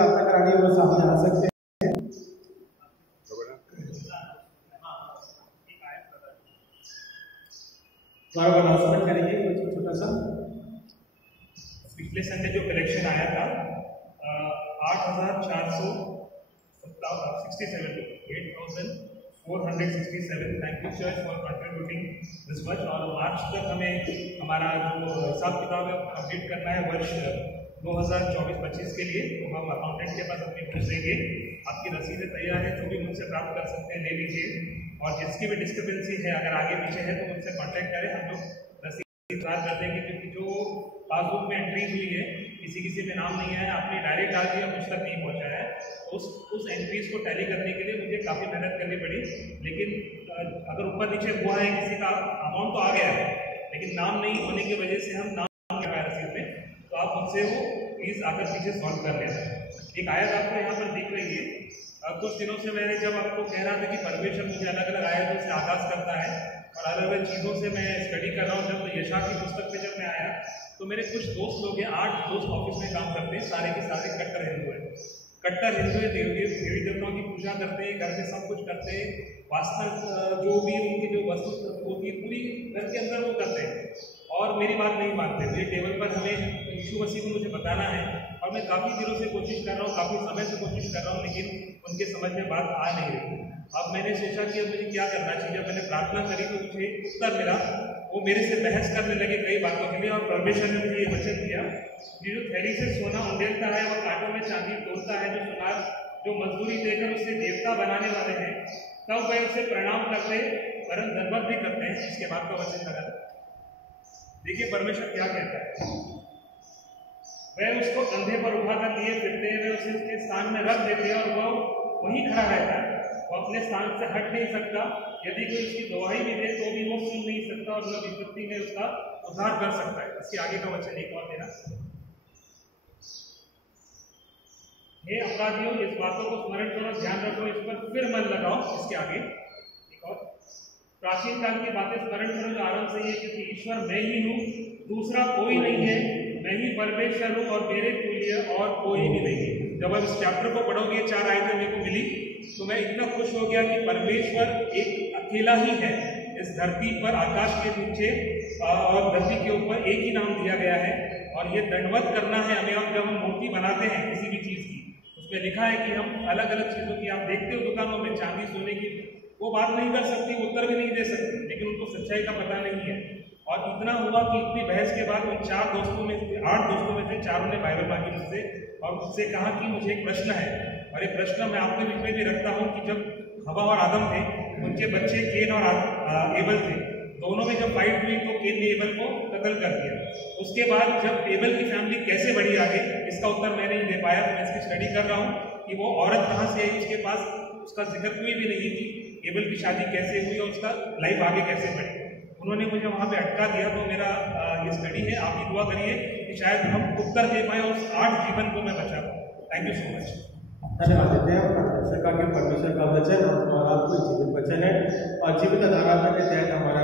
प्रार्थना करानी है वो सामने आ सकते हैं। अनाउंसमेंट करेंगे कुछ छोटा सा। पिछले संडे जो कलेक्शन आया था 8,467 thank you church for contributing this much. और मार्च तक हमें हमारा जो हिसाब किताब है कंप्लीट करना है वर्ष 2024-25 के लिए। तो हम अकाउंटेंट के पास अपनी बुक्स देंगे, आपकी रसीदें तैयार है, जो भी मुझसे प्राप्त कर सकते हैं ले लीजिए। और जिसकी भी डिस्क्रिपेंसी है अगर आगे पीछे है तो मुझसे कॉन्टैक्ट करें, हम लोग रसीद इंतजार कर देंगे। क्योंकि जो पासबुक में एंट्री हुई है किसी में नाम नहीं आया, आपने डायरेक्ट आ दिया मुझ तक नहीं पहुँचा है, उस एंट्रीज को टैली करने के लिए मुझे काफ़ी मेहनत करनी पड़ी। लेकिन अगर ऊपर नीचे हुआ है किसी का अमाउंट तो आ गया है, लेकिन नाम नहीं होने की वजह से हम नाम लगाए रसीद में, तो आप मुझसे वो प्लीज़ आकर पीछे सॉल्व कर लेना। एक आयत आपको यहाँ पर दिख रही है। कुछ दिनों से मैंने जब आपको कह रहा था कि परमेश्वर मुझे अलग अलग आयतों से आगाज करता है और अलग अलग चीज़ों से मैं स्टडी कर रहा हूँ, जब यशा की पुस्तक पे जब मैं आया तो मेरे कुछ दोस्त लोग हैं, 8 दोस्त ऑफिस में काम करते हैं, सारे के सारे कट्टर हिंदू हैं। कट्टर हिंदू है, देवी देवताओं की पूजा करते हैं, घर में सब कुछ करते हैं, वास्तव जो भी उनकी जो वस्तु होती है पूरी घर के अंदर वो करते हैं और मेरी बात नहीं मानते। मेरे टेबल पर हमें यीशु मसीह को मुझे बताना है और मैं काफ़ी दिनों से कोशिश कर रहा हूँ, काफ़ी समय से कोशिश कर रहा हूँ, लेकिन उनके समझ में बात आ नहीं रही। अब मैंने सोचा कि अब मुझे क्या करना चाहिए। जब मैंने प्रार्थना करी तो मुझे उत्तर मिला, वो मेरे से बहस करने लगे कई बातों के लिए और परमेश्वर ने मुझे ये वचन दिया कि जो थैली से सोना उंडेलता है और कांटों में चांदी तोड़ता है, जो सुनार जो मजदूरी देकर उसे देवता बनाने वाले हैं, तब वह उसे प्रणाम करते वरन दंडवत भी करते हैं। इसके बाद का वचन लगा, देखिए परमेश्वर क्या कहता है। वह उसको कंधे पर उठाकर लिए फिरते हैं, वे उसे उसके स्थान में रख देते हैं और वह वहीं खड़ा रहता है, वो अपने स्थान से हट नहीं सकता। यदि कोई उसकी गवाही भी दे तो भी वो सुन नहीं सकता और न विपत्ति में उसका उद्धार कर सकता है। इसके आगे का वचन एक और देना, हे अपराधियों इस बातों को स्मरण करो, ध्यान रखो, इस पर फिर मन लगाओ। इसके आगे एक और, प्राचीन काल की बातें स्मरण करो जो आरंभ से ही है, क्योंकि ईश्वर मैं ही हूँ, दूसरा कोई नहीं है, मैं ही परमेश्वर हूँ और मेरे तुल्य और कोई भी नहीं है। जब आप इस चैप्टर को पढ़ोगे, 4 आयतें मेरे को मिली तो मैं इतना खुश हो गया कि परमेश्वर एक अकेला ही है इस धरती पर, आकाश के नीचे और धरती के ऊपर एक ही नाम दिया गया है। और ये दंडवत करना है हमें। अब जब हम मूर्ति बनाते हैं किसी भी चीज़ की, उसमें लिखा है कि हम अलग अलग चीज़ों की, आप देखते हो दुकानों में चांदी सोने की, वो बात नहीं कर सकती, उत्तर भी नहीं दे सकती, लेकिन उनको सच्चाई का पता नहीं है। और इतना हुआ कि इतनी बहस के बाद उन 8 दोस्तों में से 4 ने बाइबल मांगी मुझसे और मुझसे कहा कि मुझे एक प्रश्न है। और ये प्रश्न मैं आपके बीच में भी रखता हूँ कि जब हवा और आदम थे, उनके बच्चे केन और एबल थे, दोनों में जब फाइट हुई तो केन ने एबल को कत्ल कर दिया। उसके बाद जब एबल की फैमिली कैसे बढ़ी आगे, इसका उत्तर मैं नहीं दे पाया। तो मैं इसकी स्टडी कर रहा हूँ कि वो औरत कहाँ से आई, उसके पास उसका जिक्र कोई भी नहीं कि एबल की शादी कैसे हुई और उसका लाइफ आगे कैसे बढ़ी। उन्होंने मुझे वहाँ पे अटका दिया। तो मेरा ये स्टडी है, आप भी दुआ करिए कि शायद हम उत्तर दे पाए और उस 8 जीवन को मैं बचा पाऊँ। Thank you so much. धन्यवाद देते हैं। परमेश्वर का वचन और आपको जीवित वचन है और जीवित आधार के तहत हमारा